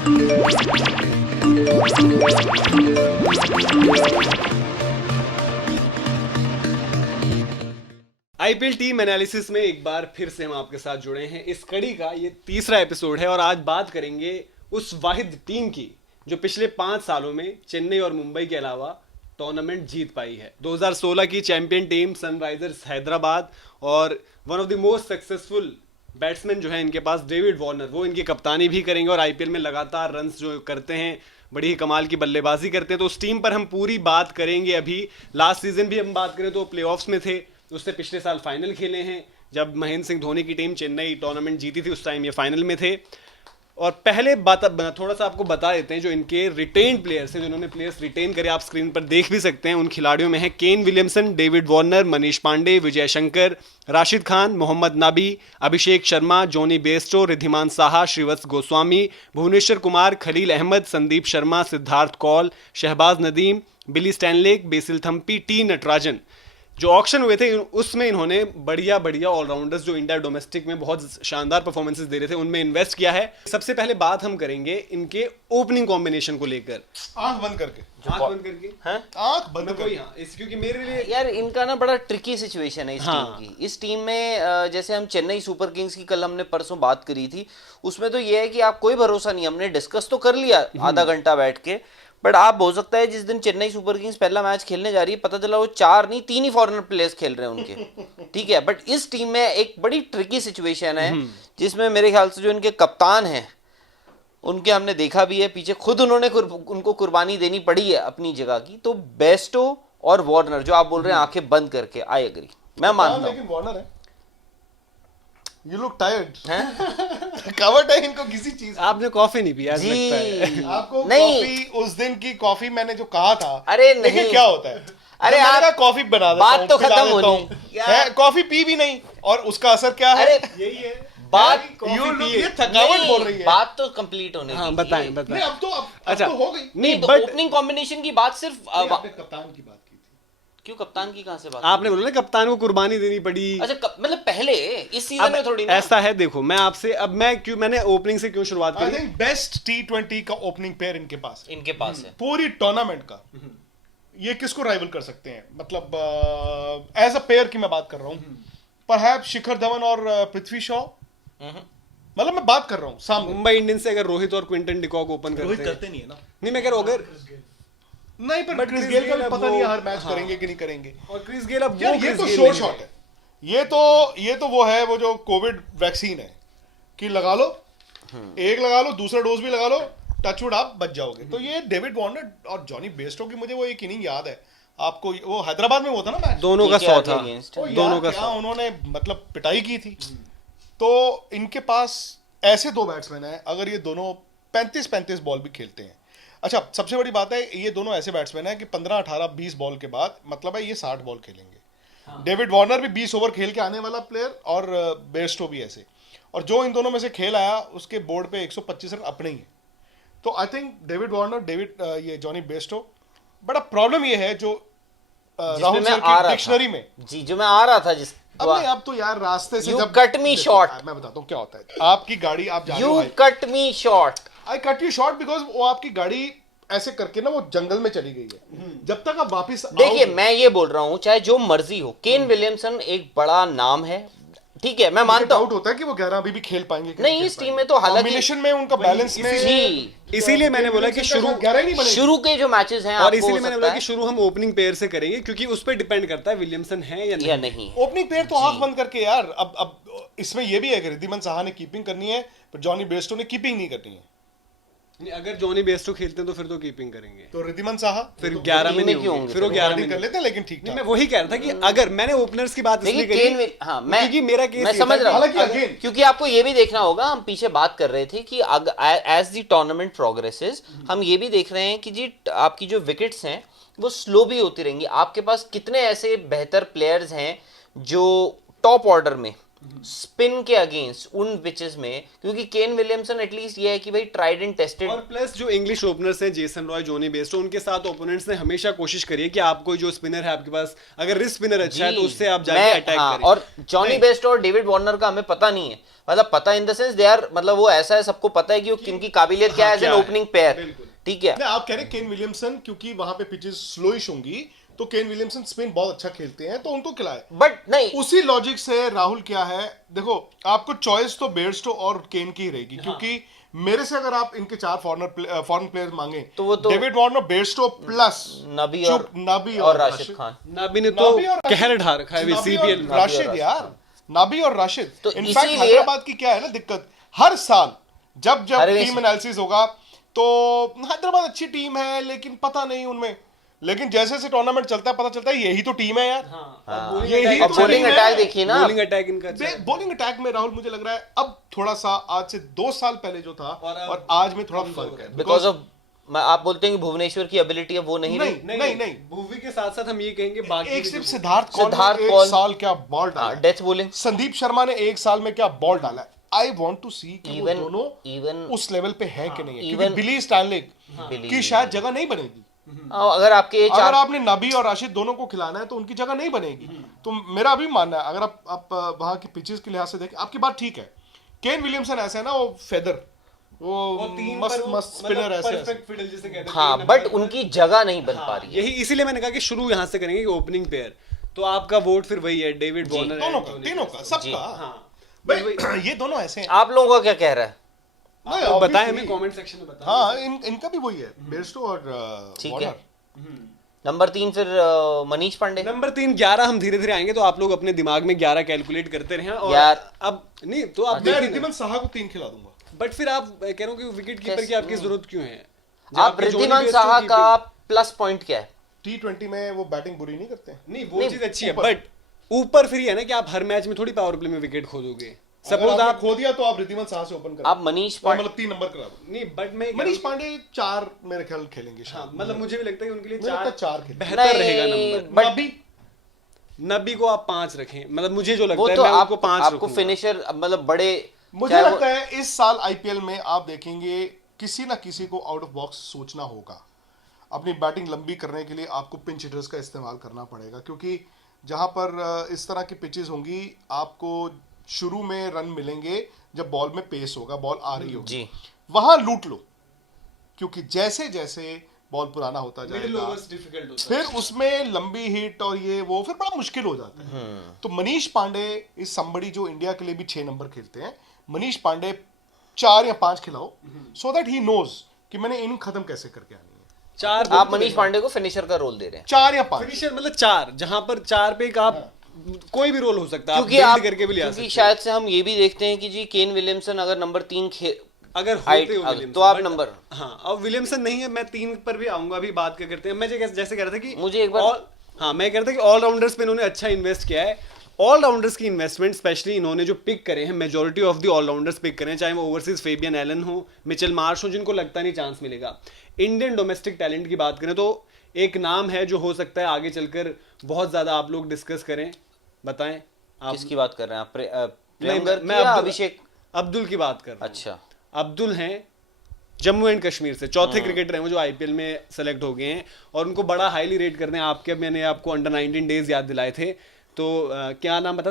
IPL team analysis में एक बार फिर से हम आपके साथ जुड़े हैं। इस कड़ी का ये तीसरा एपिसोड है और आज बात करेंगे उस वाहिद टीम की जो पिछले 5 सालों में चेन्नई और मुंबई के अलावा टूर्नामेंट जीत पाई है। 2016 की चैंपियन टीम सनराइजर्स हैदराबाद और one of the most successful batsman जो है इनके पास डेविड वार्नर, वो इनकी कप्तानी भी करेंगे और आईपीएल में लगातार रन्स जो करते हैं, बड़ी ही कमाल की बल्लेबाजी करते हैं। तो उस टीम पर हम पूरी बात करेंगे। अभी लास्ट सीजन भी हम बात करें तो प्लेऑफ्स में थे, उससे पिछले साल फाइनल खेले हैं। जब महेंद्र सिंह धोनी की टीम चेन्नई टूर्नामेंट जीती थी उस टाइम ये फाइनल में थे। और पहले थोड़ा सा आपको बता देते हैं जो इनके रिटेन प्लेयर्स हैं, जिन्होंने प्लेयर्स रिटेन करे, आप स्क्रीन पर देख भी सकते हैं। उन खिलाड़ियों में है Kane Williamson, David Warner, Manish Pandey, Vijay Shankar, Rashid Khan, Mohammad Nabi, Abhishek Sharma, Jonny Bairstow, Wriddhiman Saha, Shreevats Goswami, Bhuvneshwar Kumar, Khaleel Ahmed, Sandeep Sharma, Siddarth Kaul, Shahbaz Nadeem, Billy Stanlake, Basil Thampi, T Natarajan. जो ऑक्शन हुए थे उसमें इन्होंने बढ़िया ऑलराउंडर्स जो इंडिया डोमेस्टिक में बहुत शानदार परफॉर्मेंसेस दे रहे थे उनमें इन्वेस्ट किया है। सबसे पहले बात हम करेंगे इनके ओपनिंग कॉम्बिनेशन को लेकर। आंख बंद करके क्योंकि मेरे लिए यार इनका ना बड़ा ट्रिकी सिचुएशन है इस टीम की। इस टीम में जैसे हम चेन्नई सुपर किंग्स की कल हमने परसों बात करी थी, उसमें तो ये है कि आप कोई भरोसा नहीं, हमने डिस्कस तो कर लिया आधा घंटा बैठ के, बट आप हो सकता है जिस दिन चेन्नई सुपर किंग्स पहला मैच खेलने जा रही है पता चला वो 4 नहीं 3 ही फॉरेनर प्लेयर्स खेल रहे हैं उनके, ठीक है। बट इस टीम में एक बड़ी ट्रिकी सिचुएशन है जिसमें मेरे ख्याल से जो इनके कप्तान हैं उनके हमने देखा भी है, पीछे खुद उन्होंने उनको कुर्बानी देनी पड़ी है अपनी जगह की। तो बेस्टो और वार्नर जो आप बोल रहे हैं आंखें बंद करके, आई एग्री, मैं मानता हूं। लेकिन वार्नर है, you look tired थकावट है इनको किसी चीज। आपने कॉफी नहीं पिया जी आपको नहीं, कॉफी, उस दिन की कॉफी मैंने जो कहा था, अरे नहीं, क्या होता है, अरे आप कॉफी बना देता बात तो खत्म होनी है, कॉफी पी भी नहीं और उसका असर क्या है, यही है बात। ये थकावट बोल रही है, बात तो कंप्लीट होने हाँ, दीजिए। बताएं नहीं अब तो अच्छा हो गई। नहीं, तो बट ओपनिंग कॉम्बिनेशन की बात सिर्फ आपने कप्तान की बात की थी, क्यों कप्तान की कहां से बात आपने बोला ना कप्तान को कुर्बानी देनी पड़ी। अच्छा मतलब पहले इस सीजन में थोड़ी ना ऐसा है। देखो मैं आपसे अब मैंने ओपनिंग से क्यों शुरुआत आई करी। थिंक बेस्ट T20 का ओपनिंग पेयर इनके पास है पूरी टूर्नामेंट का। ये किसको राइवल कर सकते हैं, मतलब एज अ पेयर की मैं बात कर रहा हूँ, परहैप्स शिखर धवन और पृथ्वी शॉ, मतलब मैं बात कर रहा हूँ सामने। मुंबई इंडियंस से अगर रोहित और क्विंटन डिकॉक ओपन करते नहीं है ना, नहीं मैं कह रहा हूं अगर नहीं, पर क्रिस गेल का भी पता नहीं हर मैच करेंगे कि नहीं करेंगे। और क्रिस गेल अब यार ये तो शोर शॉट है, ये तो वो है, वो जो कोविड वैक्सीन है कि लगा लो, एक लगा लो, दूसरा डोज भी लगा लो, टचवुड आप बच जाओगे। तो ये डेविड वार्नर और जॉनी बेस्टो की मुझे वो एक इनिंग याद है आपको, वो हैदराबाद में वो था ना मैच, दोनों का 100 था, दोनों का 100 उन्होंने मतलब पिटाई की थी। तो इनके पास ऐसे 2 बैट्समैन हैं, अगर ये दोनों 35-35 बॉल भी खेलते हैं। अच्छा सबसे बड़ी बात है ये दोनों ऐसे बैट्समैन हैं कि 15, 18, 20 बॉल के बाद मतलब है ये 60 बॉल खेलेंगे। डेविड वार्नर भी 20 ओवर खेल के आने वाला प्लेयर और बेस्टो भी ऐसे, और जो इन दोनों में से खेल आया उसके बोर्ड पे 125 रन अपने ही है। तो आई थिंक डेविड वार्नर, ये जॉनी बेस्टो, बड़ा प्रॉब्लम ये है जो राहुल सर की डिक्शनरी में जी जो मैं आ रहा था जिस अब तो यार रास्ते से जब कट मी शॉर्ट, मैं बताता हूँ क्या होता है। आपकी गाड़ी आप जा रहे हो, you cut me short, I cut you short because वो आपकी गाड़ी ऐसे करके ना वो जंगल में चली गई है, जब तक आप वापस देखिए मैं ये बोल रहा हूँ चाहे जो मर्जी हो, केन विलियमसन एक बड़ा नाम है, ठीक है मैं मानता हूँ, डाउट होता है कि वो 11 अभी भी खेल पाएंगे नहीं इस टीम में तो हालांकि कॉम्बिनेशन में उनका बैलेंस में जी, इसीलिए मैंने बोला कि शुरू के जो मैचेस हैं और इसीलिए मैंने बोला कि शुरू हम ओपनिंग पेयर से करेंगे क्योंकि उस पर डिपेंड करता है विलियमसन है या नहीं। ओपनिंग पेयर तो आंख बंद करके यार, अब इसमें ये भी है कि रिद्धिमान साहा ने कीपिंग करनी है, पर जॉनी बेस्टो ने कीपिंग नहीं करनी है। अगर जॉनी बेस्टो खेलते हैं तो फिर तो कीपिंग करेंगे, तो रिद्धिमान साहा फिर 11 में नहीं होंगे, फिर वो 11 में कर लेते हैं, लेकिन ठीक है। मैं वही कह रहा था कि अगर मैंने ओपनर्स की बात इसलिए करी, हाँ मैं मेरा केस मैं समझ रहा हूं, क्योंकि आपको ये भी देखना होगा, हम पीछे बात कर रहे थे कि एज द टूर्नामेंट प्रोग्रेसेस हम ये भी देख रहे हैं कि जी आपकी जो विकेट्स हैं वो स्लो भी होती रहेंगी। आपके पास कितने ऐसे बेहतर प्लेयर्स हैं जो टॉप ऑर्डर में स्पिन के अगेंस्ट उन पिचेस में, क्योंकि केन विलियमसन एटलीस्ट ये है कि भाई ट्राइड एंड टेस्टेड। और प्लस जो इंग्लिश ओपनर्स हैं जेसन रॉय, जॉनी बेस्टो, उनके साथ ओपोनेंट्स ने हमेशा कोशिश करी है कि आपको जो स्पिनर है आपके पास, अगर रिस्ट स्पिनर अच्छा है तो उससे आप जाके अटैक करें। और जॉनी बेस्टो और डेविड वार्नर का हमें पता नहीं है, मतलब पता in the sense they are, मतलब वो ऐसा है सबको पता है कि वो किनकी काबिलियत क्या है एज एन ओपनिंग पेयर, ठीक है। आप कह रहे केन विलियमसन क्योंकि वहां पे पिचेस स्लोइश होंगी तो केन विलियमसन स्पिन बहुत अच्छा खेलते हैं तो उनको खिलाए, बट नहीं, उसी लॉजिक से राहुल क्या है, देखो आपको चॉइस तो बेयरस्टो और केन की ही रहेगी, क्योंकि मेरे से अगर आप इनके 4 फॉरेन प्लेयर मांगे तो वो तो डेविड वार्नर, बेयरस्टो प्लस नबी और राशिद खान। नबी ने तो कहर ढा रखा है सीपीएल। राशिद यार, नबी और राशिद। तो इनफैक्ट इसीलिए हैदराबाद की क्या है ना दिक्कत, हर साल जब हर टीम एनालिसिस होगा तो हैदराबाद अच्छी टीम है लेकिन पता नहीं उनमें, लेकिन जैसे जैसे टूर्नामेंट चलता है पता चलता है यही तो टीम है यार। यही अब तो बॉलिंग टीम अटैक है। देखिए ना, बॉलिंग अटैक इनका अच्छा है। बॉलिंग अटैक में राहुल मुझे लग रहा है अब थोड़ा सा आज से 2 साल पहले जो था और आज में थोड़ा फर्क है, बिकॉज ऑफ आप बोलते हैं कि भुवनेश्वर की एबिलिटी है वो नहीं रही। नहीं भुवी के साथ साथ हम ये कहेंगे बाकी एक भी सिर्फ जो- सिद्धार्थ सिद्धार्थ कौल ने कौल। एक साल क्या बॉल डाला है। डेथ बॉलिंग संदीप शर्मा ने एक साल में क्या बॉल डाला है। आई वांट टू सी कि वो Even- दोनों even- उस लेवल पे है कि नहीं है, Even- क्योंकि बिली स्टैनलिक की शायद जगह नहीं बनेगी। अगर आपके ये अगर चार आपने नबी और राशिद दोनों को खिलाना है तो उनकी जगह नहीं बनेगी। तो मेरा अभी मानना है, अगर आप वहां की पिचेस के लिहाज से देखें, आपकी बात ठीक है। केन विलियमसन ऐसा है ना, वो फेदर, वो तीन मस्त पर वो मस्त मतलब स्पिनर ऐसे perfect fiddle जिसे कहते हैं, हाँ, तीन बट नंबर पर- उनकी जगह नहीं बन पा रही है। यही इसीलिए मैंने कहा कि शुरू यहाँ से करेंगे कि ओपनिंग पेयर, तो आपका वोट फिर वही है डेविड वार्नर, दोनों का, तीनों का, सबका। हाँ भाई ये दोनों ऐसे हैं। आप लोगों का क्या कह रहा है? नहीं, आप बताएं obviously। हमें कमेंट सेक्शन में बताएं। हाँ, इनका भी वही है, बेयरस्टो और ठीक है। वार्नर। नंबर 3 फिर मनीष पांडे। नंबर 3 11 हम धीरे धीरे आएंगे, तो आप लोग अपने दिमाग में 11 कैलकुलेट करते रहें। और यार। अब नहीं तो आप मैं देखिए रिद्धिमान साहा को 3 खिला दूंगा। बट फिर आप कह रहे हो कि विकेट कीपर की आपकी जरूरत क्यों है? जब आप आपके जॉनी रिद्धिमान बेस्टो साहा की का प्लस पॉइंट क्या है? T20 में वो बैटिंग बुरी नहीं करते। नहीं वो चीज अच्छी है, बट ऊपर फिर ये है ना कि आप हर मैच में थोड़ी पावर प्ले में विकेट खो दोगे। सपोज सपोज आप आप खो दिया तो आप रिद्धिमान साहा से ओपन कर, आप मनीष पांडे, मतलब 3 नंबर करा दो। नहीं बट मैं मनीष पांडे 4 मेरे ख्याल खेलेंगे हाँ, शायद। मतलब मुझे भी लगता है कि उनके लिए मुझे लगता है 4 खेलेंगे। बेहतर रहेगा नहीं, नंबर। बट नबी नबी को आप 5 रखें, मतलब मुझे जो लगता वो है तो मैं आप, उनको 5 आपको रखूंगा। फिनिशर मतलब बड़े, मुझे चाहे वो- लगता है इस साल आईपीएल में आप देखेंगे किसी ना किसी को आउट ऑफ बॉक्स सोचना होगा। अपनी बैटिंग लंबी करने के लिए आपको पिंच हिटर्स का इस्तेमाल करना पड़ेगा, क्योंकि जहां पर इस तरह की पिचेस होंगी आपको शुरू में रन मिलेंगे जब बॉल में पेस होगा, बॉल आ रही होगी, जी वहां लूट लो, क्योंकि जैसे जैसे बॉल पुराना होता मिडिल जाएगा ओवर्स डिफिकल्ट होता है। फिर उसमें लंबी हिट और ये वो फिर बड़ा मुश्किल हो जाता है। तो मनीष पांडे इस somebody जो इंडिया के लिए भी 6 नंबर खेलते हैं, मनीष पांडे 4 या 5 खिलाओ, सो दैट ही नोज कि मैंने इन खत्म कैसे करके आनी है। 4 आप मनीष पांडे को फिनिशर का रोल दे रहे हैं 4 या 5 फिनिशर मतलब 4, जहां पर 4 पे एक आप कोई भी रोल हो सकता है, आप क्योंकि आप build करके भी ले आ क्योंकि सकते शायद से हम ये भी देखते हैं कि जी केन विलियमसन अगर नंबर 3 हैं। अगर हाइट होते हो तो विलियमसन, आप but- नंबर हाँ, अब विलियमसन नहीं है, मैं 3 पर भी आऊंगा, अभी बात क्या करते हैं। मैं जैसे कह रहा था कि मुझे एक बार- हाँ, मैं कह रहा था कि ऑलराउंडर्स पे इन्होंने अच्छा इन्वेस्ट किया है। ऑलराउंडर्स की इन्वेस्टमेंट स्पेशली इन्होंने जो पिक करे हैं, majority of the allrounders pick करे हैं, चाहे वो ओवरसीज फेबियन एलन हो, मिचेल मार्श हो, जिनको लगता नहीं चांस मिलेगा। इंडियन डोमेस्टिक टैलेंट की बात करें तो एक नाम है जो हो सकता है आगे चलकर बहुत ज्यादा आप लोग डिस्कस करें। बताएं आप। किसकी बात कर रहे हैं आप? नहीं, प्रेमगर मैं की या अब्दुल- अभिषेक? अब्दुल की बात कर रहा हूं। अच्छा, अब्दुल हैं जम्मू एंड कश्मीर से, चौथे क्रिकेटर हैं वो जो आईपीएल में सेलेक्ट हो गए हैं, और उनको बड़ा हाईली रेट करते हैं। आपके मैंने आपको अंडर 19 डेज याद दिलाए थे, तो क्या नाम बता,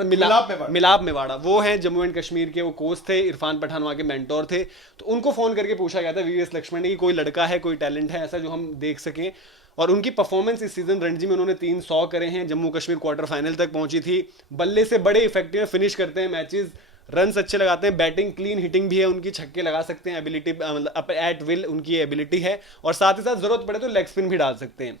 मिलाप मेवाड़ा, वो हैं जम्मू एंड कश्मीर के, वो कोच थे, इरफान पठान वहाँ के मेंटोर थे। तो उनको फोन करके पूछा गया था वीवीएस लक्ष्मण ने कि कोई लड़का है, कोई टैलेंट है ऐसा जो हम देख सकें। और उनकी परफॉर्मेंस इस सीजन रणजी में उन्होंने 300 करे हैं, जम्मू कश्मीर क्वार्टर फाइनल तक पहुंची थी, बल्ले से बड़े इफेक्टिव फिनिश करते हैं मैचेस, रन्स अच्छे लगाते हैं, बैटिंग क्लीन हिटिंग भी है उनकी, छक्के लगा सकते हैं, एबिलिटी मतलब एट विल उनकी एबिलिटी है, और साथ ही साथ जरूरत पड़े तो लेग स्पिन भी डाल सकते हैं।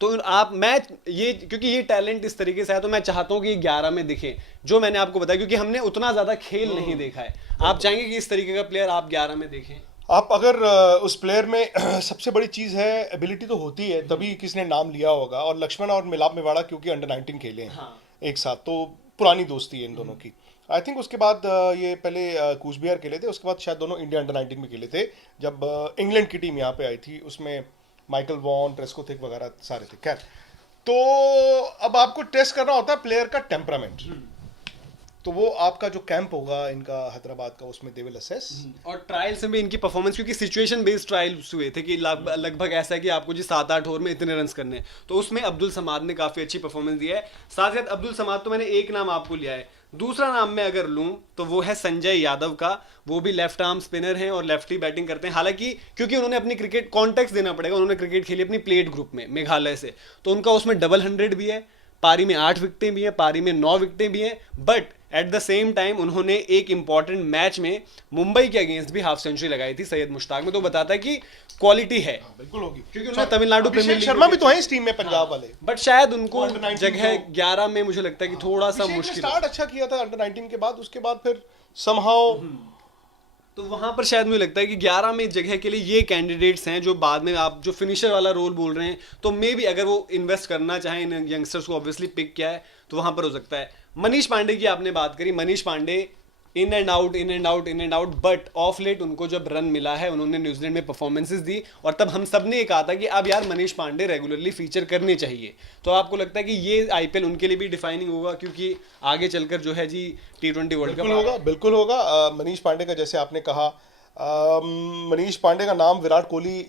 तो आप मैच ये, क्योंकि ये टैलेंट इस तरीके से है, तो मैं चाहता हूं कि 11 में दिखे, जो मैंने आपको बताया, क्योंकि हमने उतना ज्यादा खेल नहीं देखा है। आप चाहेंगे कि इस तरीके का प्लेयर आप 11 में देखें? आप अगर उस प्लेयर में सबसे बड़ी चीज है एबिलिटी तो होती है, तभी किसने नाम लिया होगा। और लक्ष्मण और मिलाप मेवाड़ा क्योंकि अंडर 19 खेले हैं एक साथ, तो पुरानी दोस्ती है इन दोनों की। आई थिंक उसके बाद ये पहले कूचबिहार खेले थे, उसके बाद शायद दोनों इंडिया अंडर 19 में खेले थे, जब इंग्लैंड की टीम यहाँ पे आई थी, उसमें माइकल वॉन, ट्रेस्को थिक वगैरह सारे थे। खैर, तो अब आपको टेस्ट करना होता है प्लेयर का टेम्परामेंट। तो वो आपका जो कैंप होगा इनका हैदराबाद का, उसमें दे विल असेस। और ट्रायल्स में भी इनकी परफॉर्मेंस, क्योंकि सिचुएशन बेस्ड ट्रायल्स हुए थे कि लगभग ऐसा है कि आपको जी 7-8 ओवर में इतने रन्स करने हैं, तो उसमें अब्दुल समाद ने काफी अच्छी परफॉर्मेंस दी है। साथ ही साथ अब्दुल समाद तो मैंने एक नाम आपको लिया है, दूसरा नाम मैं अगर लूं तो वो है संजय यादव का। वो भी लेफ्ट आर्म स्पिनर हैं और लेफ्टी बैटिंग करते हैं। हालांकि क्योंकि उन्होंने अपनी क्रिकेट कॉन्टेक्स्ट देना पड़ेगा, उन्होंने क्रिकेट खेली अपनी प्लेट ग्रुप में मेघालय से, तो उनका उसमें डबल 100 भी है, पारी में 8 विकेटें भी हैं, पारी में 9 विकेटें भी हैं। But at the same time उन्होंने एक इंपॉर्टेंट मैच में मुंबई के अगेंस्ट भी हाफ सेंचुरी लगाई थी सैयद मुश्ताक में, तो बताता है कि क्वालिटी है। बिल्कुल होगी, क्योंकि उन्होंने तमिलनाडु प्रीमियर लीग शर्मा भी तो है इस टीम में, पंजाब वाले। बट शायद उनको Under 19 जगह को- 11 में मुझे लगता है कि थोड़ा सा अभिषेक ने मुश्किल स्टार्ट अच्छा किया था अंडर 19 के बाद, उसके बाद फिर समहाउ तो वहां पर शायद मुझे लगता है कि 11 में जगह के लिए ये कैंडिडेट्स हैं जो बाद में आप जो फिनिशर वाला रोल बोल रहे हैं, तो मे भी अगर वो इन्वेस्ट करना चाहें इन यंगस्टर्स को, ऑब्वियसली पिक किया है तो वहां पर हो सकता है। मनीष पांडे की आपने बात करी, Manish Pandey in and out in and out in and out, but of late उनको जब रन मिला है उन्होंने न्यूजीलैंड में परफॉर्मेंसेस दी, और तब हम सब ने ये कहा था कि अब यार मनीष पांडे रेगुलरली फीचर करने चाहिए। तो आपको लगता है कि ये आईपीएल उनके लिए भी डिफाइनिंग होगा, क्योंकि आगे चलकर जो है जी T20 वर्ल्ड बिल्कुल कप होगा, बिल्कुल होगा। मनीष पांडे का जैसे आपने कहा, मनीष पांडे का नाम विराट कोहली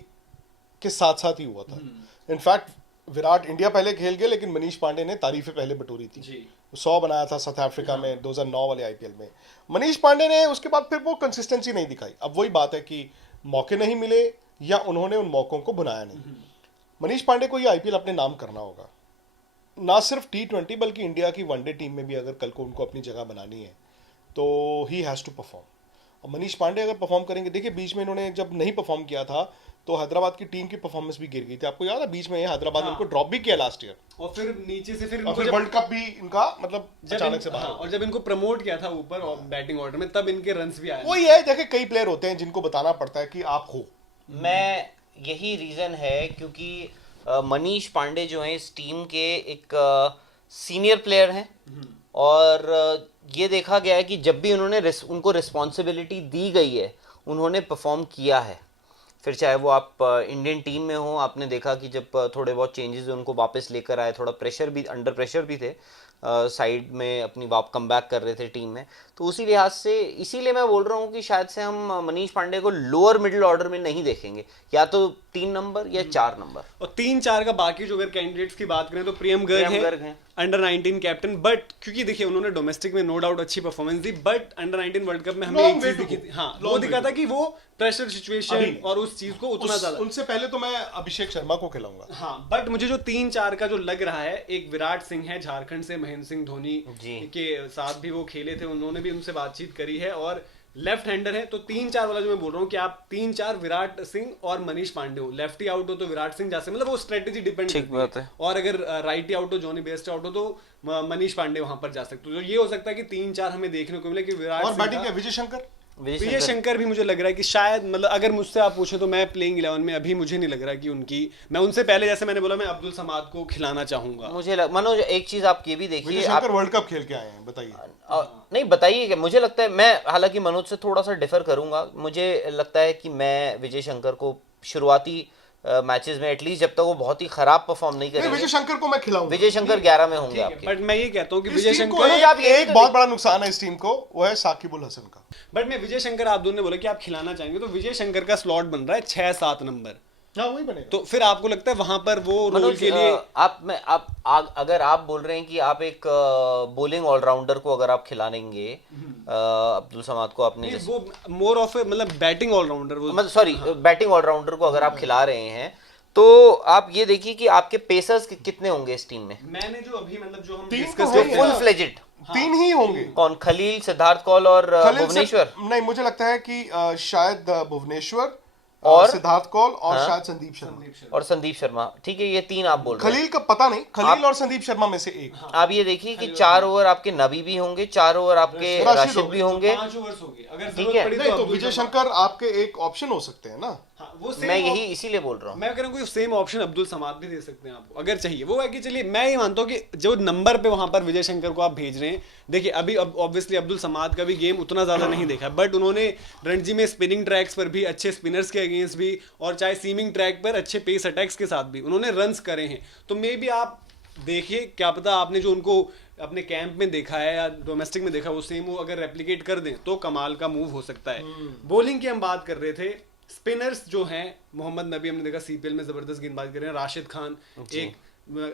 के साथ साथ ही हुआ था। इनफैक्ट विराट इंडिया पहले खेल गए, लेकिन मनीष पांडे ने तारीफें पहले बटोरी थी। जी 100 बनाया था साउथ अफ्रीका में 2009 वाले आईपीएल में। मनीष पांडे ने उसके बाद फिर वो कंसिस्टेंसी नहीं दिखाई। अब वही बात है कि मौके नहीं मिले या उन्होंने उन मौकों को बनाया नहीं। मनीष पांडे को ये आईपीएल अपने नाम करना होगा, ना सिर्फ T20 बल्कि इंडिया की वनडे टीम में भी अगर कल को उनको अपनी जगह बनानी है तो ही हैज़ टू परफॉर्म। और मनीष पांडे अगर परफॉर्म करेंगे, देखिए बीच में इन्होंने जब नहीं परफॉर्म किया था तो हैदराबाद की टीम की परफॉर्मेंस भी गिर गई थी, आपको याद है? बीच में हैदराबाद ने उनको ड्रॉप भी किया लास्ट ईयर, और फिर नीचे से फिर और इनको फिर वर्ल्ड कप भी इनका मतलब अचानक से बाहर हाँ, हो गया। और जब इनको प्रमोट किया था ऊपर और बैटिंग ऑर्डर में, तब इनके रन्स भी आए। वही है, देखिए कई प्लेयर होते हैं जिनको बताना पड़ता है कि आप हो। मैं यही रीजन है क्योंकि मनीष पांडे जो है इस टीम के एक सीनियर प्लेयर हैं, और ये देखा गया है कि जब भी उनको रिस्पॉन्सिबिलिटी दी गई है उन्होंने परफॉर्म किया है। फिर चाहे वो आप इंडियन टीम में हो, आपने देखा कि जब थोड़े बहुत चेंजेस उनको वापस लेकर आए, थोड़ा प्रेशर भी, अंडर प्रेशर भी थे, साइड में अपनी कम बैक कर रहे थे टीम में, तो उसी लिहाज से, इसीलिए मैं बोल रहा हूँ कि शायद से हम मनीष पांडे को लोअर मिडिल ऑर्डर में नहीं देखेंगे, या तो 3 नंबर या 4 नंबर। और 3-4 का बाकी जो अगर कैंडिडेट्स की बात करें तो प्रियम गर्ग है अंडर 19 कैप्टन। बट क्योंकि देखिए उन्होंने डोमेस्टिक में नो डाउट अच्छी performance the, but under 19 world cup में हमें Long एक way चीज to दिखी go. थी, हाँ Long वो way दिखा to था कि वो प्रेशर सिचुएशन और उस चीज को उतना ज्यादा। उनसे पहले तो मैं अभिषेक शर्मा को खिलाऊंगा। हाँ, बट मुझे जो 3-4 का जो लग रहा है, एक विराट सिंह है झारखंड से, महेंद्र सिंह धोनी के साथ भी वो खेले थे, उन्होंने भी उनसे बातचीत करी है, और लेफ्ट हैंडर है। तो 3-4 वाला जो मैं बोल रहा हूँ कि आप 3-4 विराट सिंह और मनीष पांडे हो, लेफ्टी आउट हो तो विराट सिंह जा सकते, मतलब वो स्ट्रेटेजी डिपेंड करती है। और अगर राइटी आउट हो, जॉनी बेस्ट आउट हो, तो मनीष पांडे वहां पर जा सकते हो। तो ये हो सकता है कि 3-4 हमें देखने को मिले कि विराट और बैटिंग है विजय शंकर भी मुझे लग रहा है कि शायद, मतलब अगर मुझसे आप पूछे तो मैं प्लेइंग 11 में अभी मुझे नहीं लग रहा कि उनकी, मैं उनसे पहले जैसे मैंने बोला मैं अब्दुल समाद को खिलाना चाहूंगा। मनोज एक चीज आप ये भी देखिए, विजय शंकर वर्ल्ड कप खेल के आए हैं, बताइए। नहीं बताइए क्या, मुझे लगता है, मैं हालांकि मनोज से थोड़ा सा डिफर करूंगा, मुझे लगता है कि मैं विजय शंकर को शुरुआती मैचेस में एटलीस्ट, जब तक वो बहुत ही खराब परफॉर्म नहीं करेंगे, विजय शंकर को मैं खिलाऊंगा। विजय शंकर 11 में होंगे आपके। बट मैं ये कहता हूँ कि इस विजय टीम को शंकर एक बहुत बड़ा नुकसान है इस टीम को, वो है साकिबुल हसन का। बट मैं विजय शंकर, आप दोनों ने बोला कि आप खिलाना चाहेंगे, तो विजय शंकर का स्लॉट बन रहा है 6-7 नंबर। हाँ, वही बनेगा। तो फिर आपको लगता है वहां पर वो रोल के लिए अगर आप बोल रहे हैं कि आप एक बॉलिंग ऑलराउंडर को अगर आप खिलाएंगे, अब्दुल समाद को आपने वो मोर ऑफ मतलब बैटिंग ऑलराउंडर, वो मतलब सॉरी बैटिंग ऑलराउंडर को अगर आप खिला रहे हैं, तो आप ये देखिए कि आपके पेसर्स कितने होंगे इस टीम में। मैंने जो अभी मतलब जो हम 3 डिस्कस तो किया फुल फ्लेजेड 3 ही होंगे। कौन? खलील, सिद्धार्थ कौल और भुवनेश्वर? नहीं, मुझे लगता है कि शायद भुवनेश्वर और सिद्धार्थ कौल और शायद संदीप शर्मा और संदीप शर्मा। ठीक है, ये 3 आप बोल रहे हैं। खलील का पता नहीं, खलील और संदीप शर्मा में से एक। आप ये देखिए कि 4 ओवर आपके नबी भी होंगे, 4 ओवर आपके राशिद भी होंगे। 5 ओवर्स होंगे, अगर ठीक जरूरत है। पड़ी नहीं तो अब्दुल विजय समाद। शंकर आपके एक ऑप्शन हो सकते हैं ना। हाँ, वो मैं यही इसीलिए बोल रहा हूँ। मैं कह रहा हूँ सेम ऑप्शन अब्दुल समाद भी दे सकते हैं आपको अगर चाहिए। वो है कि चलिए मैं ये मानता हूँ कि जो नंबर पे वहां पर विजय शंकर को आप भेज रहे हैं, देखिए अभी ऑब्वियसली अब्दुल समाद का भी गेम उतना ज्यादा नहीं देखा, बट उन्होंने रणजी में स्पिनिंग ट्रैक्स पर भी, अच्छे स्पिनर्स के अगेंस्ट भी, और चाहे सीमिंग ट्रैक पर अच्छे पेस अटैक्स के साथ भी उन्होंने रन्स करे हैं। तो मे बी आप देखिए क्या पता आपने जो उनको अपने कैंप में देखा है या डोमेस्टिक में देखा, वो सेम वो अगर रेप्लिकेट कर दें तो कमाल का मूव हो सकता है। बॉलिंग की हम बात कर रहे थे, स्पिनर्स जो हैं, मोहम्मद नबी हमने देखा सीपीएल में जबरदस्त गेंदबाजी कर रहे हैं, राशिद खान एक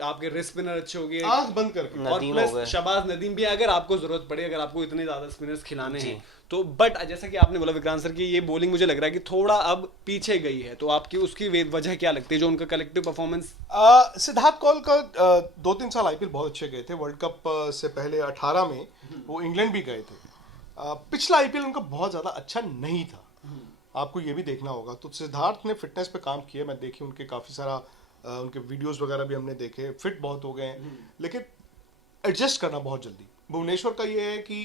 आपके रिस्ट स्पिनर अच्छे हो गए, आंख बंद करके, और प्लस शहबाज नदीम भी, अगर आपको जरूरत पड़े, अगर आपको इतने ज्यादा स्पिनर्स खिलाने हैं तो। बट जैसा कि आपने बोला विक्रांत सर की ये बॉलिंग मुझे लग रहा है कि थोड़ा अब पीछे गई है, तो आपकी उसकी वजह क्या लगती है, जो उनका कलेक्टिव परफॉर्मेंस? सिद्धार्थ कौल का 2-3 साल आईपीएल बहुत अच्छे गए थे, वर्ल्ड कप से पहले 18 में वो इंग्लैंड भी गए थे। पिछला आईपीएल उनका बहुत ज्यादा अच्छा नहीं था, आपको ये भी देखना होगा। तो सिद्धार्थ ने फिटनेस पे काम किया, मैं देखी उनके काफी सारा उनके वीडियोस वगैरह भी हमने देखे, फिट बहुत हो गए हैं, लेकिन एडजस्ट करना बहुत जल्दी। भुवनेश्वर का ये है कि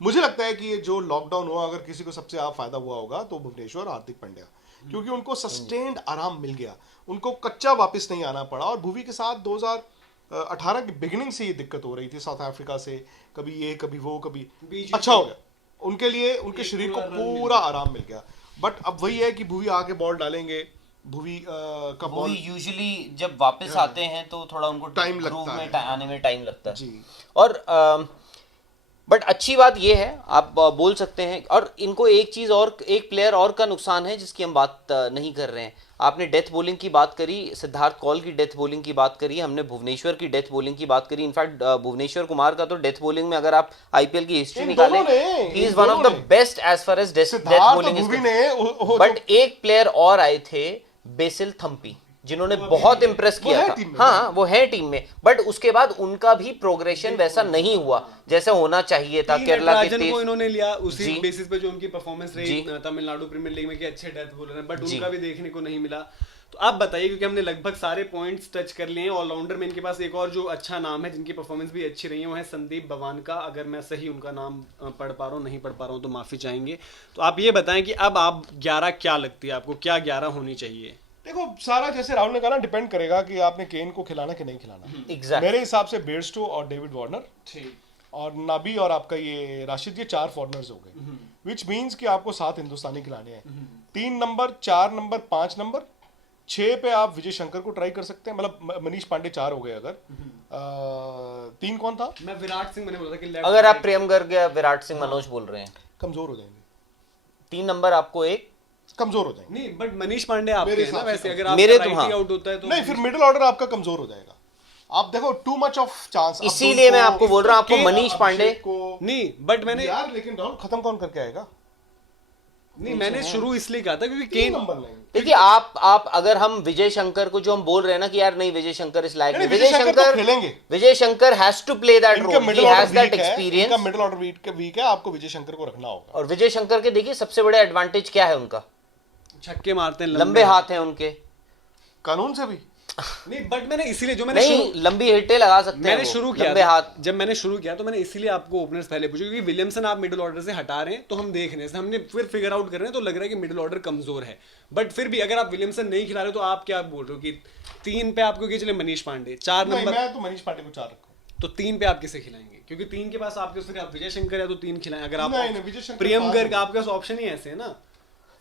मुझे लगता है कि ये जो लॉकडाउन हुआ, अगर किसी को सबसे ज्यादा फायदा हुआ होगा तो भुवनेश्वर, हार्दिक पांड्या, क्योंकि उनको सस्टेन्ड आराम मिल गया, उनको कच्चा वापस नहीं आना पड़ा। और भुवी के साथ 2018 की बिगिनिंग से ये दिक्कत हो रही थी, साउथ अफ्रीका से कभी ये कभी वो कभी, अच्छा हो गया उनके लिए, उनके शरीर को पूरा आराम मिल गया। बट अब वही है कि भुवी आगे बॉल डालेंगे, भुवी का बॉल यूजुअली जब वापस आते हैं तो थोड़ा उनको टाइम लगता है, आने में टाइम लगता है जी। और बट अच्छी बात ये है, आप बोल सकते हैं। और इनको एक चीज और, एक प्लेयर और का नुकसान है जिसकी हम बात नहीं कर रहे हैं। आपने डेथ बॉलिंग की बात करी, सिद्धार्थ कौल की डेथ बॉलिंग की बात करी, हमने भुवनेश्वर की डेथ बॉलिंग की बात करी। इनफैक्ट भुवनेश्वर कुमार का तो डेथ बॉलिंग में अगर आप आईपीएल की हिस्ट्री निकालें, he is one of the best as far as death bowling is. But एक प्लेयर और आए थे, बेसिल थम्पी, जिन्होंने बहुत इंप्रेस किया था। हाँ, वो है टीम में, बट उसके बाद उनका भी प्रोग्रेशन वैसा नहीं हुआ जैसे होना चाहिए था। केरला के को इन्होंने लिया उसी बेसिस पे जो उनकी परफॉर्मेंस रही तमिलनाडु प्रीमियर लीग में कि अच्छे डेथ बॉलर हैं, बट उनका भी देखने को नहीं मिला। तो आप बताइए, क्योंकि हमने लगभग सारे पॉइंट्स टच कर लिए हैं। ऑलराउंडर में इनके पास एक और जो अच्छा नाम है, जिनकी परफॉर्मेंस भी अच्छी रही है, वो है संदीप बवानका। अगर मैं सही उनका नाम पढ़ पा रहा हूँ, नहीं पढ़ पा रहा हूँ तो माफी चाहेंगे। तो आप ये बताएं कि अब आप 11 क्या लगती है आपको, क्या 11 होनी चाहिए? देखो, सारा जैसे राहुल ने कहा ना, डिपेंड करेगा कि आपने केन को खिलाना कि नहीं खिलाना। Exactly. मेरे हिसाब से बेयरस्टो और डेविड वार्नर और नाबी और आपका ये राशिद, ये 4 फॉरनर्स हो गए, विच मींस कि आपको 7 हिंदुस्तानी खिलाने हैं। 3 नंबर, 4 नंबर, 5 नंबर, 6 पे आप विजय शंकर को ट्राई कर सकते हैं, मतलब मनीष पांडे 4 हो गए। अगर 3 कौन था? मैं विराट सिंह, मैंने बोला था कि अगर आप प्रेम गर्ग या विराट सिंह, मनोज बोल रहे हैं, कमजोर हो जाएंगे। 3 नंबर आपको एक कमजोर हो जाएंगे। नहीं, बट मनीष पांडे आपके हैं ना वैसे, अगर आप मेरे राइट आउट होता है तो नहीं, फिर मिडिल ऑर्डर आपका कमजोर हो जाएगा। आप देखो, टू मच ऑफ चांस, इसीलिए मैं आपको बोल रहा हूं, आपको मनीष पांडे को नहीं, बट मैंने यार, लेकिन राहुल खत्म कौन करके आएगा? नहीं, मैंने शुरू इसलिए कहा था क्योंकि 3 केन नंबर नहीं। देखिए, आप अगर हम विजय शंकर को जो हम बोल रहे हैं ना कि यार नहीं, विजय शंकर इस लायक नहीं, Vijay Shankar has to play that role, he has that experience. इनका मिडिल ऑर्डर वीक है, आपको विजय शंकर को रखना होगा। और विजय शंकर के देखिए सबसे बड़ा एडवांटेज क्या है, उनका छक्के मारते हैं, लंबे हाथ हैं उनके, कानून से भी नहीं। बट मैंने इसीलिए जो मैंने नहीं, लंबी हिटें लगा सकते हैं, मैंने शुरू किया लंबे हाथ। जब मैंने शुरू किया तो मैंने इसीलिए आपको ओपनर्स पहले पूछा, क्योंकि विलियमसन आप मिडिल ऑर्डर से हटा रहे हैं, तो हम देख रहे हैं, हमने फिर फिगर आउट कर रहे हैं, तो लग रहा है कि मिडिल ऑर्डर कमजोर है। बट फिर भी अगर आप विलियमसन नहीं खिला रहे, तो आप क्या बोल रहे हो कि 3 पे आपको चले मनीष पांडे, 4 नंबर, मैं तो मनीष पांडे को 4 रखूं, तो 3 पे आप किसे खिलाएंगे? क्योंकि 3 के पास आपके उसके आप विजय शंकर है, तो 3 खिलाएं। अगर आप प्रियम गर्ग, आपके पास ऑप्शन ही ऐसे है ना।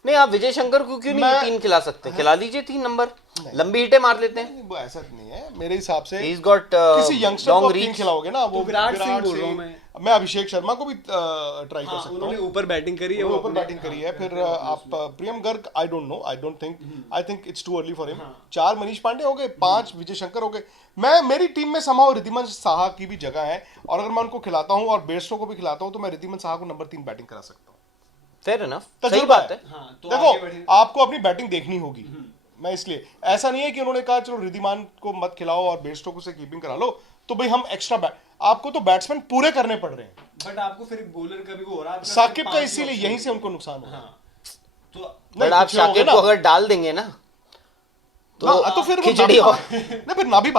नहीं, आप विजय शंकर को क्यों नहीं 3 खिला सकते? खिला लीजिए 3 नंबर, लंबी हिटें मार लेते हैं। वो ऐसा नहीं है मेरे हिसाब से। He's got, किसी यंगस्टर को long 3 reach। खिलाओगे ना, वो विराट सिंह बोल से- रहा हूं मैं अभिषेक शर्मा को भी ट्राई कर सकता उन्होंने हूँ। ऊपर बैटिंग करी है, ऊपर बैटिंग करी है। फिर आप Priyam Garg, I don't know, I think it's too early for him. 4 Manish Pandey हो गए, 5 विजय शंकर हो गए। मेरी टीम में समाओ रिद्धिमान साहा की भी जगह है, और अगर मैं उनको खिलाता हूँ और बेयरस्टो को भी खिलाता हूँ, तो मैं रिद्धिमान साहा को नंबर 3 बैटिंग करा सकता हूँ। फेयर इनफ, सही तजुर्बा बात है। तो देखो, आपको अपनी बैटिंग देखनी होगी। मैं इसलिए, ऐसा नहीं है कि उन्होंने कहा चलो रिद्धिमान को मत खिलाओ और बेयरस्टो को से कीपिंग करा लो, तो भाई हम एक्स्ट्रा आपको तो बैट्समैन पूरे करने पड़ रहे हैं। बट आपको फिर बॉलर का भी वो हो रहा है, साकिब का इसीलिए यहीं से उनको नुकसान हुआ। तो बट आप शाकिब को अगर डाल देंगे ना, तो फिर खिचड़ी हो। नहीं, फिर नाबी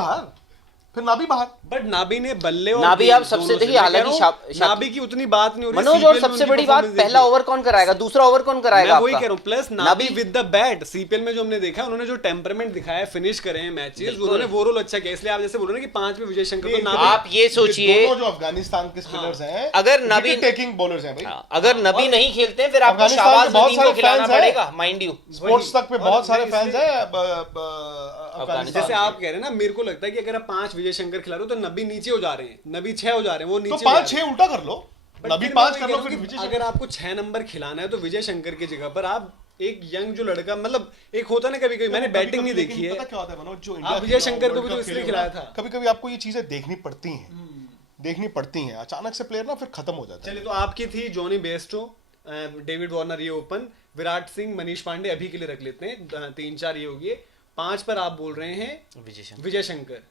बाहर, बट नाबी ने बल्ले और नाबी आप सबसे देखिए, हालांकि नाबी की उतनी बात नहीं हो रही। मनोज, और सबसे बड़ी बात, पहला ओवर कौन कराएगा, दूसरा ओवर कौन कराएगा? मैं वही कह रहा हूं, plus Nabi with the bat, CPL में जो हमने देखा, उन्होंने जो टेम्परमेंट दिखाया, फिनिश करे हैं मैचेस, उन्होंने वो रोल अच्छा किया। इसलिए आप जैसे बोल रहे हैं कि 5 में विजय शंकर, तो नाबी, आप ये सोचिए, जो अफगानिस्तान के स्पिनर्स हैं, अगर नबी टेकिंग बॉलर्स हैं भाई, अगर नबी नहीं खेलते हैं, फिर आपको शाहबाज नदीम को खिलाना पड़ेगा, माइंड यू। स्पोर्ट्स तक पे बहुत सारे फैंस हैं। जैसे आप कह रहे हैं ना, मेरे को लगता है कि अगर आप 5 विजय शंकर खिला रहे हो तो नबी नीचे हो जा रहे हैं, नबी 6 हो जा रहे हैं, वो तो नीचे हो जा रहे 5-6 उल्टा कर लो, हैं। नबी फिर 5 मैं कर वही लो, कह फिर रहा हूँ विजय कि अगर आपको 6 नंबर खिलाना है तो विजय शंकर की जगह पर आप एक यंग जो लड़का, मतलब एक होता ना कभी कभी, मैंने बैटिंग नहीं देखी है, पता क्या होता है मनोज, जो आप विजय शंकर को भी तो इसलिए खिलाया था। कभी कभी आपको ये चीजें देखनी पड़ती हैं, अचानक से प्लेयर ना फिर खत्म हो जाता है। चलिए, तो आपकी थी जॉनी बेस्टो, डेविड वार्नर ये ओपन, विराट सिंह, मनीष पांडे अभी के लिए रख लेते हैं, 3-4 ये हो गए। 5 पर आप बोल रहे हैं विजय शंकर,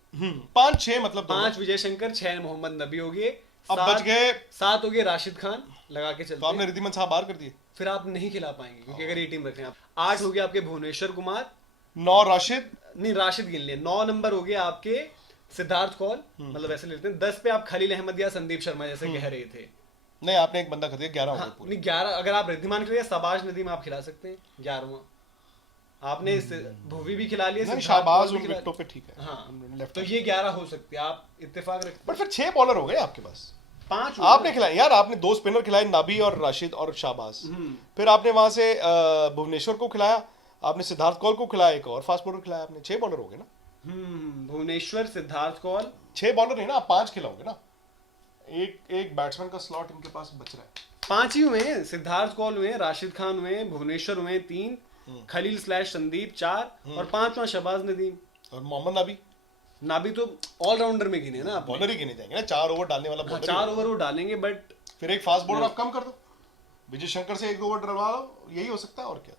5-6 मतलब 5 विजय शंकर, 6 मोहम्मद नबी हो गए, अब बच गए 7 हो गए राशिद खान, लगा के तो चलते आपने रिद्धिमान साहब बाहर कर दिए, फिर आप नहीं खिला पाएंगे क्योंकि अगर ये टीम रखें आप। 8 हो गए आपके भुवनेश्वर कुमार, 9 राशिद, नहीं राशिद गिन लिए, 9 नंबर हो गए आपके सिद्धार्थ कौल, मतलब ऐसे लेते हैं। 10 पे आप खलील अहमद या संदीप शर्मा जैसे कह रहे थे। नहीं आपने एक बंदा कर दिया, 11 हो गए पूरे। नहीं 11, अगर आप रिद्धिमान खिलाइए, शहबाज नदीम आप खिला सकते हैं 11वां, आपने भुवी भी खिला लिया, नहीं सिद्धार्थ शाहबाज कौल भी उन खिला- विकेटों पे ठीक है, हाँ, लेफ्ट तो ये 11 हो सकते हैं, आप इत्तेफाक रखते बट फिर 6 बॉलर हो गए आपके पास। 5 आपने खिलाए यार, आपने 2 स्पिनर खिलाए, नाबी और राशिद और शाहबाज, फिर आपने वहां से भुवनेश्वर को खिलाया, आपने सिद्धार्थ कौल को खिलाया, एक और फास्ट बॉलर खिलाया आपने, 6 बॉलर हो गए ना। भुवनेश्वर, सिद्धार्थ कौल, 6 बॉलर नहीं ना, आप 5 खिलाओगे ना, एक बैट्समैन का स्लॉट इनके पास बच रहा है। 5 ही हुए हैं, सिद्धार्थ कौल हुए, राशिद खान हुए, भुवनेश्वर हुए 3, खलील / संदीप 4 और 5वां शहबाज नदीम। और मोहम्मद नाबी, नाबी तो ऑलराउंडर में गिने ना, बॉलर ही गिने जाएंगे ना, 4 ओवर डालने वाला बॉलर। 4 ओवर वो डालेंगे, बट फिर एक फास्ट बॉलर आप कम कर दो, विजय शंकर से 1-2 ओवर डलवा लो, यही हो सकता है और क्या।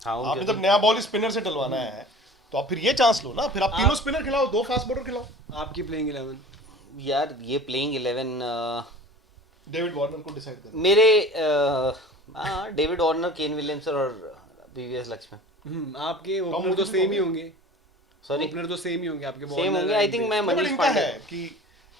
हाँ, आपने जब नया बॉल स्पिनर से डलवाना है तो आप फिर ये चांस लो ना, फिर आप तीनों स्पिनर खिलाओ, 2 फास्ट बॉलर खिलाओ। आपकी प्लेइंग 11 यार ये प्लेइंग 11 डेविड वार्नर को डिसाइड कर, मेरे डेविड वार्नर, केन विलियमसन और वीवीएस लक्ष्मण। आपके ओपनर तो सेम ही होंगे, सॉरी ओपनर तो सेम ही होंगे आपके, सेम होंगे। आई थिंक मैं मनीष इनका पांडे, है कि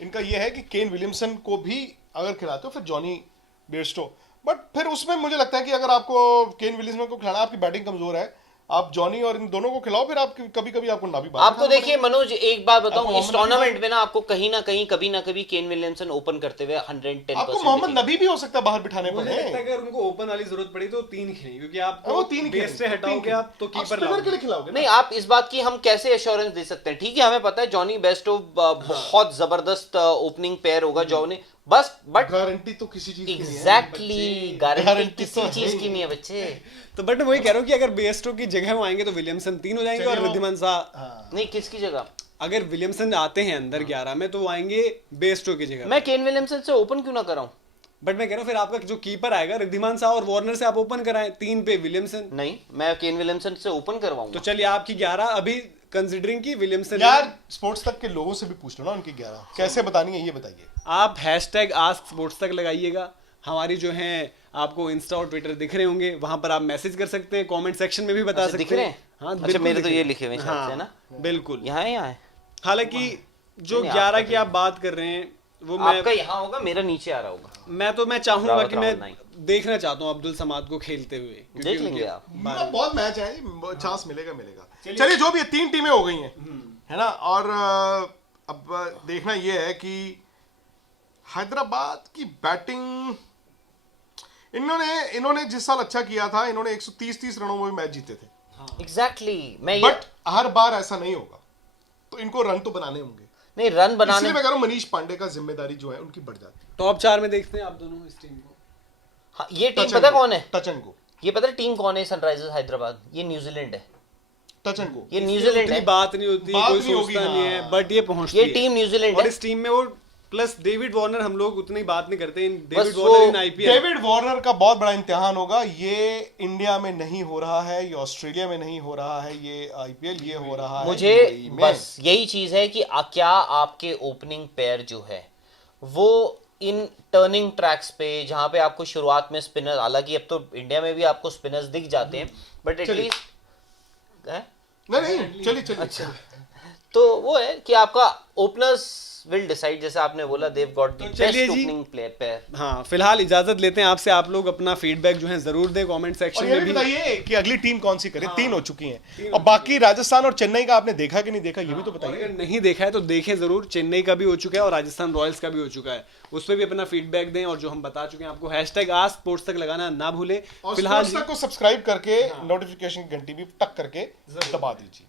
इनका ये है कि केन विलियमसन को भी अगर खिलाते हो फिर जॉनी बेयरस्टो, बट फिर उसमें मुझे लगता है कि अगर आपको केन विलियमसन को खिलाना, आपकी बैटिंग कमजोर है, आप जॉनी और इन दोनों को खिलाओ, फिर आप कभी कभी आपको ना भी बात आपको देखिए मनोज एक बात बताऊं, आपको इस मोहम्मद टूर्नामेंट में ना आपको कहीं ना कहीं कभी ना कभी केन विलियमसन ओपन करते हुए 110% आपको मोहम्मद नबी भी हो सकता है बाहर बिठाने मुझे पर, लगता है अगर उनको ओपन वाली जरूरत पड़ी तो 3 खेलेंगे, क्योंकि आप वो 3 बेस से हटाओगे आप तो कीपर स्पिनर के लिए खिलाओगे ना। नहीं, आप इस बात की हम कैसे एश्योरेंस दे सकते हैं? ठीक है, हमें पता है जॉनी बेस्टो बहुत जबरदस्त ओपनिंग पेयर होगा जॉनी, बस बट गारंटी तो किसी चीज की नहीं है। एग्जैक्टली गारंटी गारंटी किसी तो चीज है की नहीं है बच्चे। तो बट मैं वही कह रहा हूँ कि अगर बेस्टो की जगह वो आएंगे तो विलियमसन 3 हो जाएंगे और चलिए वो- रिद्धिमान शाह, नहीं, किसकी जगह? अगर विलियमसन आते हैं अंदर 11 में तो वो आएंगे बेस्टो की जगह। मैं केन विलियमसन से ओपन क्यों ना कराऊं? बट मैं कह रहा हूँ फिर आपका जो कीपर आएगा रिद्धिमान शाह और वार्नर से आप ओपन कराएं, 3 पे विलियमसन। नहीं, मैं केन विलियमसन से ओपन तो करवाऊंगा। चलिए आपकी 11 अभी कंसिडरिंग की विलियमसन। यार स्पोर्ट्स तक के लोगों से भी पूछ लो ना उनकी 11 कैसे बतानी है, ये बताइए। आप #AskSports लगाइएगा, हमारी जो है आपको इंस्टा और ट्विटर दिख रहे होंगे, वहां पर आप मैसेज कर सकते हैं, कमेंट सेक्शन में भी बता अच्छा, सकते दिख रहे हैं। हैं? हाँ, अच्छा, बिल्कुल मेरे तो दिख ये रहे लिखे हुए हैं हैं। शायद से ना? बिल्कुल। यहाँ है, यहाँ है। हालांकि जो नहीं, 11 आपका की आप बात कर रहे हैं वो मैं आपका यहाँ होगा, मेरा नीचे आ रहा होगा। तो मैं चाहूंगा रावत कि राहुल मैं नाइक। देखना चाहता हूँ अब्दुल समाद को खेलते हुए, क्योंकि देख उनके लेंगे आप। बहुत मैच है, चांस मिलेगा। चलिए जो भी है 3 टीमें हो गई हैं, है ना। और अब देखना ये है कि हैदराबाद की बैटिंग, इन्होंने जिस साल अच्छा किया था, इन्होंने 130 रनों में मैच जीते थे, एग्जैक्टली मैं ये बट हर बार ऐसा नहीं होगा, तो इनको रन तो बनाने होंगे। नहीं, रन बनाने इसलिए मैं कह रहा हूं मनीष पांडे का जिम्मेदारी जो है उनकी बढ़ जाती है। टॉप 4 में देखते हैं आप दोनों इस टीम को। हाँ, ये टीम पता कौन है? Touch and go. ये पता है टीम कौन है? सनराइजर्स हैदराबाद। ये न्यूजीलैंड है। Touch and go. ये न्यूजीलैंड इतनी है। बात नहीं होती, बात कोई नहीं होगी, सोचता नहीं है, हाँ। बट ये पहुंचती ये है। टीम न्यूजीलैंड और है। इस टीम में वो प्लस डेविड वार्नर, हम लोग उतनी बात नहीं करते, डेविड बस वार्नर वो इन आईपीएल। डेविड वार्नर का बहुत बड़ा इम्तिहान होगा। ये इंडिया में नहीं हो रहा है, ये ऑस्ट्रेलिया में नहीं हो रहा है, ये आईपीएल ये हो रहा है मुझे UAE में। बस यही चीज है कि क्या आपके ओपनिंग पेयर जो है वो इन टर्निंग ट्रैक्स पे, जहां पे आपको शुरुआत में स्पिनर, हालांकि अब तो इंडिया में भी आपको स्पिनर्स दिख जाते हैं, बट चलिए। एटलीस्ट नहीं चलिए अच्छा, तो वो है कि आपका ओपनर्स विल डिसाइड, जैसे आपने बोला देव गॉट द तो चलिए best ji. Opening player pair. हाँ, फिलहाल इजाजत लेते हैं आपसे। आप लोग अपना फीडबैक जो है जरूर दें कमेंट और सेक्शन ये में भी भी। बताइए कि अगली टीम कौन सी करे। 3 हो चुकी हैं, और बाकी राजस्थान और चेन्नई का आपने देखा कि नहीं देखा, ये भी तो और बताइए। अगर नहीं देखा है तो देखें जरूर। चेन्नई का भी हो चुका है और राजस्थान रॉयल्स का भी हो चुका है, उस पर भी अपना फीडबैक दें। और जो हम बता चुके हैं आपको #AskSports लगाना ना भूलें। और फिलहाल स्पोर्ट्स को सब्सक्राइब करके नोटिफिकेशन की घंटी भी टक करके दबा दीजिए।